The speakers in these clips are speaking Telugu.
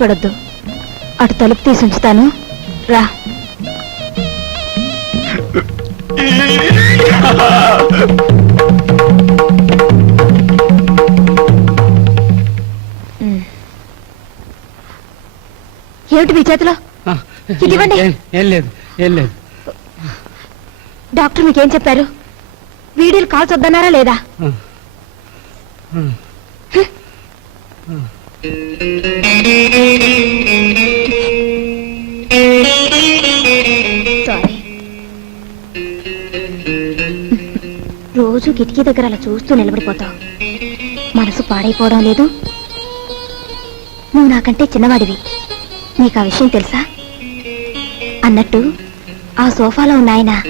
ఆవేశపడొద్దు అటు తలుపు తీసి ఉంచుతాను. రా. ఏమిటి మీ చేతిలో. ఏం లేదు ఏం లేదు. డాక్టర్ మీకేం చెప్పారు? వీడియోలు కాల్స్ వద్దన్నారా లేదా. సారీ రోజు కిటికీ దగ్గర అలా చూస్తూ నిలబడిపోతావు. మనసు పాడైపోవడం లేదు. నువ్వు నాకంటే చిన్నవాడివి. నీకు ఆ విషయం తెలుసా? అన్నట్టు ఆ సోఫాలో ఉన్న ఆయన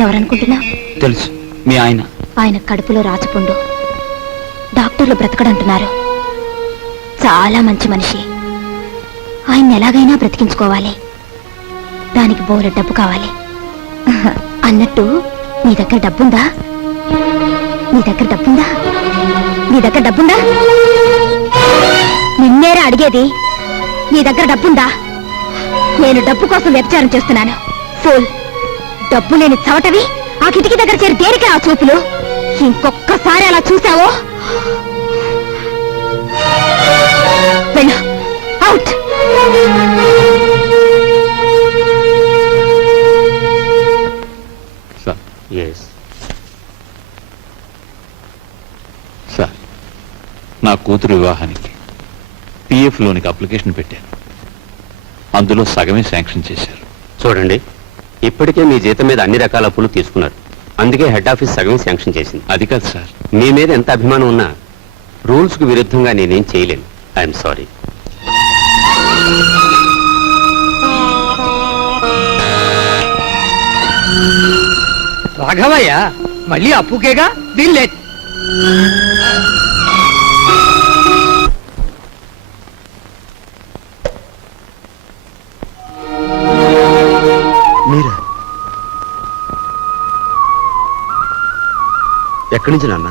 ఎవరనుకుంటున్నావు తెలుసు. మీ ఆయన. ఆయన కడుపులో రాచపుండు. డాక్టర్లు బ్రతకడంటున్నారు. చాలా మంచి మనిషి. ఆయన ఎలాగైనా బ్రతికించుకోవాలి. దానికి బోర డబ్బు కావాలి. అన్నట్టు నీ దగ్గర డబ్బుందా? నీ దగ్గర డబ్బుందా? నీ దగ్గర డబ్బుందా? నిన్నేరా అడిగేది నీ దగ్గర డబ్బుందా? నేను డబ్బు కోసం వ్యభిచారం చేస్తున్నాను. ఫోల్. డబ్బు లేని చవటవి ఆ కిటికీ దగ్గర చేరి దేనికి ఆ చూపులు? ఇంకొక్కసారి అలా చూసావో వెళ్ళు. అవుట్. సార్ ఎస్ సార్ నా కూతురు వివాహానికి పిఎఫ్ లోనికి అప్లికేషన్ పెట్టాను. అందులో సగమే శాంక్షన్ చేశారు. చూడండి ఇప్పటికే మీ జీతం మీద అన్ని రకాల అప్పులు తీసుకున్నారు. అందుకే హెడ్ ఆఫీస్ సగం శాంక్షన్ చేసింది. అది కాదు సార్. మీ మీద ఎంత అభిమానం ఉన్నా రూల్స్కు విరుద్ధంగా నేనేం చేయలేను. I'm sorry. రాఘవయ్య మళ్ళీ అప్పుకేగా? దీనిలే మీరా? ఎక్కడి నుంచి నాన్న?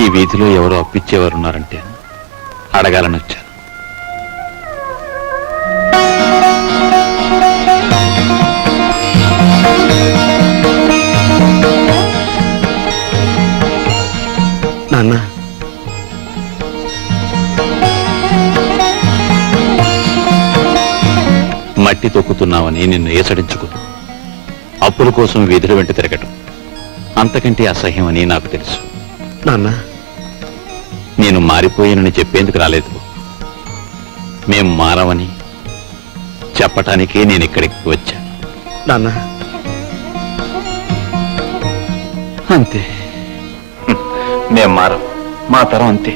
ఈ వీధిలో ఎవరో అప్పిచ్చేవారు ఉన్నారంటే అడగాలని వచ్చాను. నాన్న. మట్టి తొక్కుతున్నావని నిన్ను ఏసడించుకుని అప్పుల కోసం వీధుల వెంట తిరగటం. అంతకంటే అసహ్యమని నాకు తెలుసు. నాన్న. నేను మారిపోయానని చెప్పేందుకు రాలేదు. మేం మారవని చెప్పటానికే నేను ఇక్కడికి వచ్చాను నాన్న. అంతే. మేం మారం మా తరం అంతే.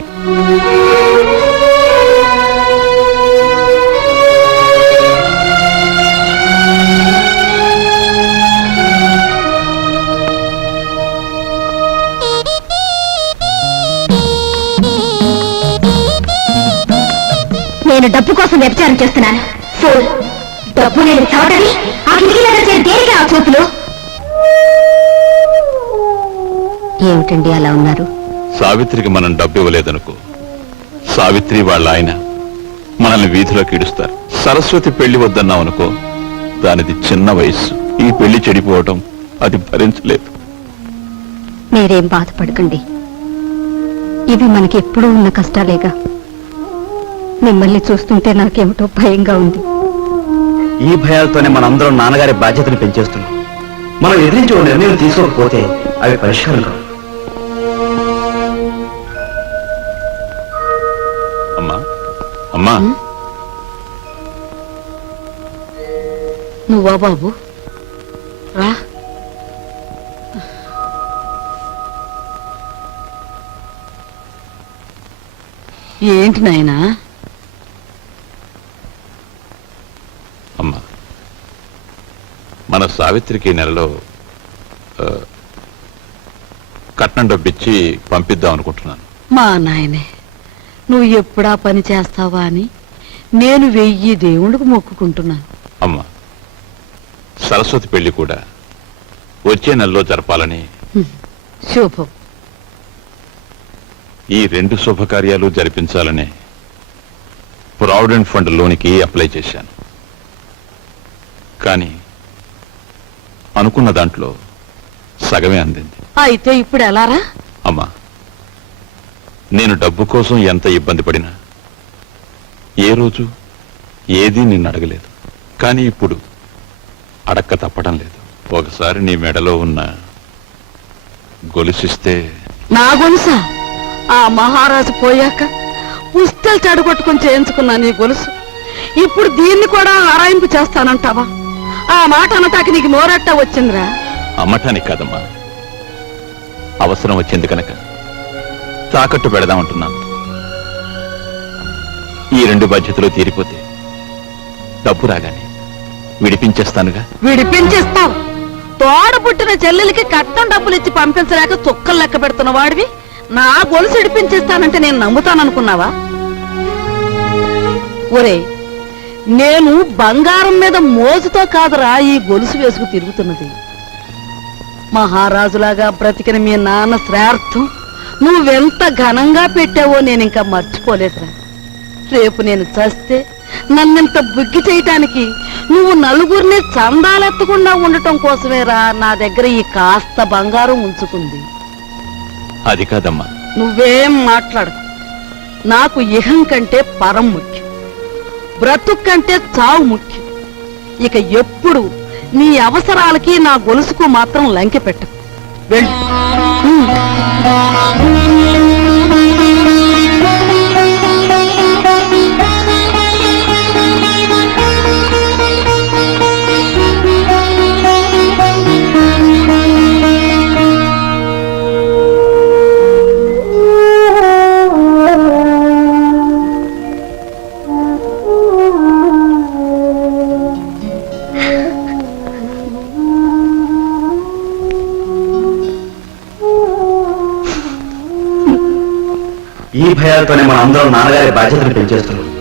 నేను డబ్బు కోసం వ్యభిచారం చేస్తున్నాను. ఫుల్ డబ్బు లేని చవటవి ఆ కిటికీ చేరి దేనికి ఆ చూపులు. ఏమిటండి అలా ఉన్నారు? సావిత్రికి మనం డబ్బు ఇవ్వలేదనుకో సావిత్రి వాళ్ళ ఆయన మనల్ని వీధిలోకి ఇడుస్తారు. సరస్వతి పెళ్ళి వద్దన్నాం అనుకో దానిది చిన్న వయస్సు. ఈ పెళ్ళి చెడిపోవటం అది భరించలేదు. మీరేం బాధపడకండి. ఇవి మనకి ఎప్పుడూ ఉన్న కష్టాలేగా. మిమ్మల్ని చూస్తుంటే నాకేమిటో భయంగా ఉంది. ఈ భయాలతోనే మనందరం నాన్నగారి బాధ్యతను పెంచేస్తున్నాం. మనం ఎదిరించి నిర్ణయం తీసుకోకపోతే అవి పరిష్కారం అమ్మా. నువ్వా బాబు? రా. ఏంటి నాయనా? అమ్మా. మన సావిత్రికి నెలలో కట్నం డబ్బిచ్చి పంపిద్దాం అనుకుంటున్నాను. మా నాయనే. నువ్వు ఎప్పుడా పని చేస్తావా అని నేను వెయ్యి దేవుళ్ళకు మొక్కుకుంటున్నాను. అమ్మా సరస్వతి పెళ్ళి కూడా వచ్చే నెలలో జరపాలని శుభం. ఈ రెండు శుభకార్యాలు జరిపించాలనే ప్రావిడెంట్ ఫండ్ లోనికి అప్లై చేశాను. కానీ అనుకున్న దాంట్లో సగమే అందింది. అయితే ఇప్పుడు ఎలారా? అమ్మా నేను డబ్బు కోసం ఎంత ఇబ్బంది పడినా ఏ రోజు ఏదీ నిన్ను అడగలేదు. కానీ ఇప్పుడు అడక్క తప్పడం లేదు. ఒకసారి నీ మెడలో ఉన్న గొలుసిస్తే నా గొలుసా? ఆ మహారాజు పోయాక పుస్తలు చెడగొట్టుకుని చేయించుకున్నా నీ గొలుసు. ఇప్పుడు దీన్ని కూడా ఆరాయింపు చేస్తానంటావా? ఆ మాట అనటానికి నీకు నోరట్ట వచ్చిందిరా? అమ్మటానికి కాదమ్మా. అవసరం వచ్చింది కనుక. తాకట్టు పెడదామంటున్నాను. ఈ రెండు బాధ్యతలు తీరిపోతే డబ్బు రాగానే విడిపించేస్తానుగా? విడిపించేస్తావు తోడ పుట్టిన చెల్లెలకి కట్టం డబ్బులు ఇచ్చి పంపించలేక చుక్కలు లెక్క పెడుతున్న వాడివి నా గొలుసు విడిపించేస్తానంటే నేను నమ్ముతాననుకున్నావా? ఒరే నేను బంగారం మీద మోజుతో కాదురా ఈ గొలుసు వేసుకు తిరుగుతున్నది. మహారాజులాగా బ్రతికిన మీ నాన్న శ్రార్థం నువ్వెంత ఘనంగా పెట్టావో నేను ఇంకా మర్చిపోలేదురా. రేపు నేను చస్తే నన్నింత బుగ్గి చేయటానికి నువ్వు నలుగురిని చందాలెత్తకుండా ఉండటం కోసమేరా నా దగ్గర ఈ కాస్త బంగారం ఉంచుకుంది. అది కాదమ్మా. నువ్వేం మాట్లాడు నాకు ఇహం కంటే పరం ముఖ్యం. బ్రతుకు కంటే చావు ముఖ్యం. ఇక ఎప్పుడు నీ అవసరాలకి నా గొలుసుకు మాత్రం లంకె పెట్టకు. వెళ్ళు. Thank you. ఈ భయాలతోనే మనం అందరం నాన్నగారి బాధ్యతను పెంచేస్తున్నాం.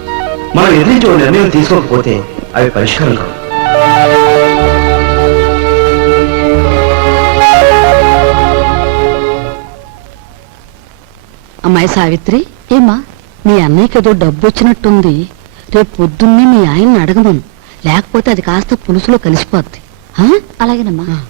మనం ఎదిరించి ఓ నిర్ణయం తీసుకోకపోతే అవి పరిష్కారం కావు. అమ్మాయి సావిత్రి ఏమా మీ అన్నయ్యకి ఏదో డబ్బు వచ్చినట్టుంది. రేపు పొద్దున్నే మీ ఆయన్ని అడగమను. లేకపోతే అది కాస్త పులుసులో కలిసిపోద్ది. ఆ? అలాగేనమ్మా.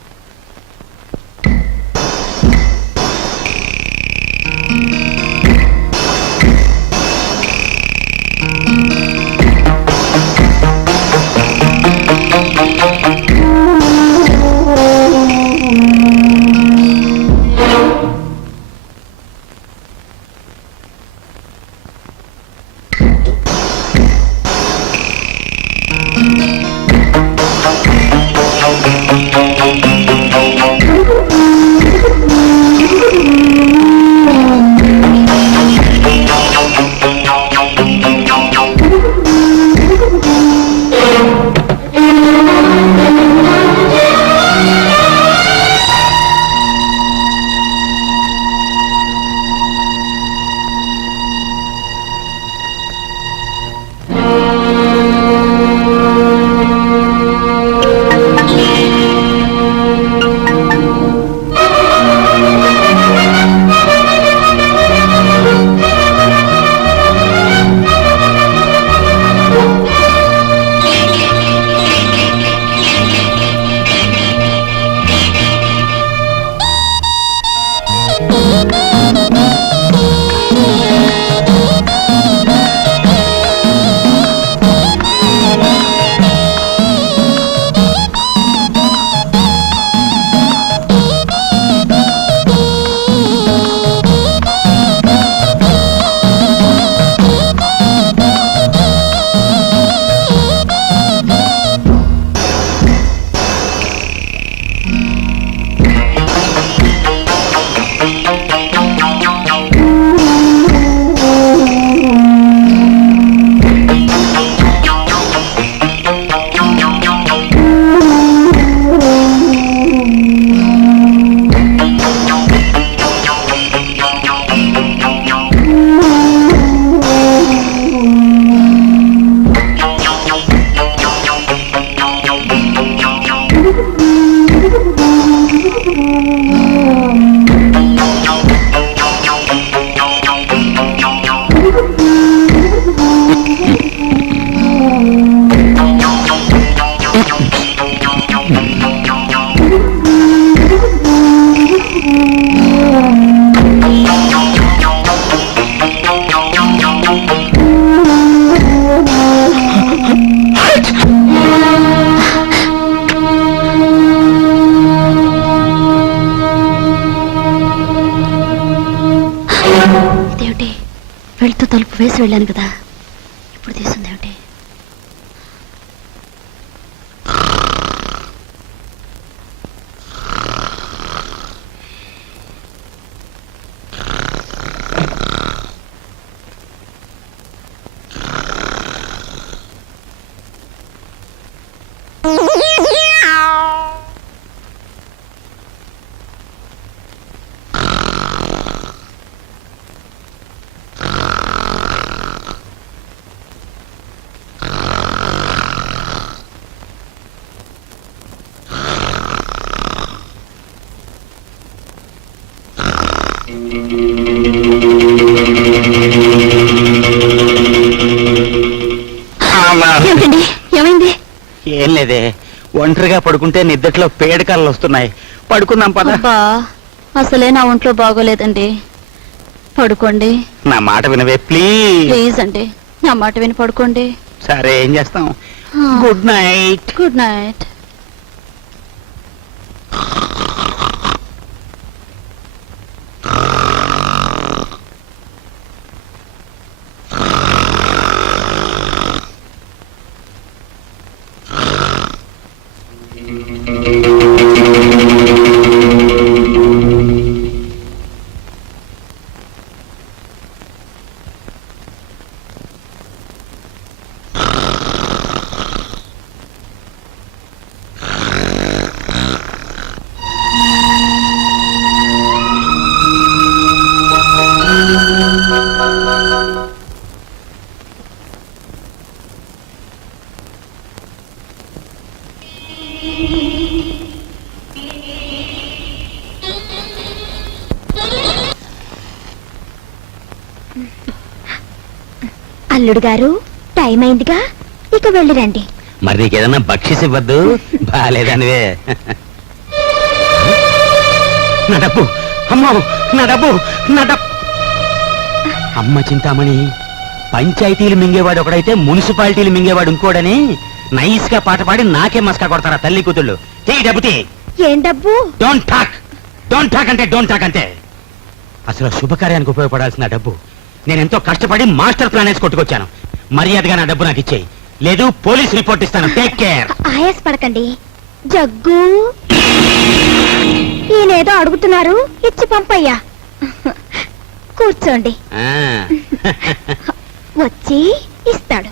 వెళ్ళాను కదా ఇప్పుడు తీస్తుంది ఏమిటి ఏమిటండి? ఏమైంది? ఏం లేదే. ఒంటరిగా పడుకుంటే నిద్దట్లో పేడకాలు వస్తున్నాయి. పడుకుందాం పద. అబ్బా అసలే నా ఒంట్లో బాగోలేదండి. పడుకోండి. నా మాట వినవే ప్లీజ్. ప్లీజ్ అండి. నా మాట విని పడుకోండి. సరే ఏం చేస్తాం. Good night. Good night. అల్లుడు గారు టైం అయిందిగా? ఇక వెళ్ళి రండి. మరి నీకేదన్నా బక్షిస్ ఇవ్వద్దు? బాగాలేదనివే నా డబ్బు అమ్మో నా డబ్బు నా డబ్బు. అమ్మ చింతామణి పంచాయతీలు మింగేవాడు ఒకడైతే మున్సిపాలిటీలు మింగేవాడు ఇంకోడని నైస్గా పాట పాడి నాకే మస్కా కొడతారా తల్లి కూతుళ్ళు. తీ డబ్బు తీ ఏం డబ్బు? డోంట్ టాక్ డోంట్ టాక్ అంటే డోంట్ టాక్ అంతే అసలు శుభకార్యానికి ఉపయోగపడాల్సిన డబ్బు. నేను ఎంతో కష్టపడి మాస్టర్ ప్లాన్ వేసి కొట్టుకొచ్చాను. మర్యాదగా నా డబ్బు నాకు ఇచ్చేయి. లేదు పోలీస్ రిపోర్ట్ ఇస్తాను. టేక్ కేర్ ఆయాస పడకండి జగ్గు! ఈయనేదో అడుగుతున్నారు. ఇచ్చి పంపయ్యా. కూర్చోండి. వచ్చి ఇస్తాడు.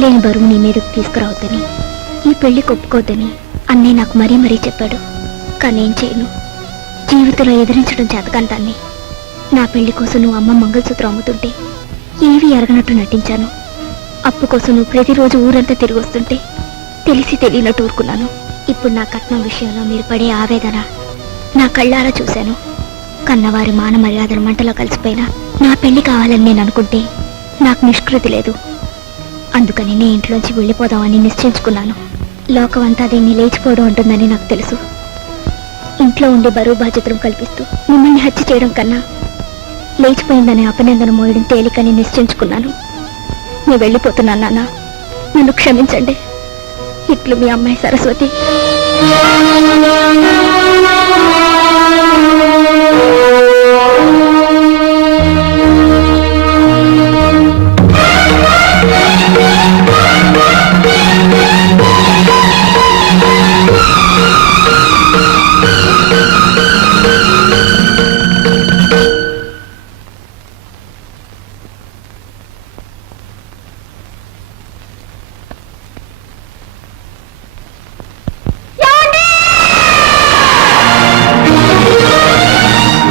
లేని బరువు నీ మీదకు తీసుకురావద్దని. ఈ పెళ్ళి ఒప్పుకోవద్దని అన్నయ్య నాకు మరీ మరీ చెప్పాడు. కానీ ఏం చేయను? జీవితంలో ఎదిరించడం చేతకంటాన్ని నా పెళ్ళి కోసం నువ్వు అమ్మ మంగళసూత్రం అమ్ముతుంటే ఏవి ఎరగనట్టు నటించాను. అప్పు కోసం నువ్వు ప్రతిరోజు ఊరంతా తిరిగి వస్తుంటే తెలిసి తెలియనట్టు ఊరుకున్నాను. ఇప్పుడు నా కట్నం విషయంలో మీరు పడే ఆవేదన నా కళ్ళారా చూశాను. కన్నవారి మాన మర్యాదలు మంటలో కలిసిపోయినా నా పెళ్ళి కావాలని నేను అనుకుంటే నాకు నిష్కృతి లేదు. అందుకని నీ ఇంట్లోంచి వెళ్ళిపోదామని నిశ్చయించుకున్నాను. లోకం అంతా దీన్ని లేచిపోవడం ఉంటుందని నాకు తెలుసు. ఇంట్లో ఉండే బరువు బాధ్యతలు కల్పిస్తూ మిమ్మల్ని హత్య చేయడం కన్నా లేచిపోయిందని అపనందన మోయడం తేలికని నిశ్చయించుకున్నాను. నేను వెళ్ళిపోతున్నాను నాన్న. నన్ను క్షమించండి. ఇట్లు మీ అమ్మాయి సరస్వతి.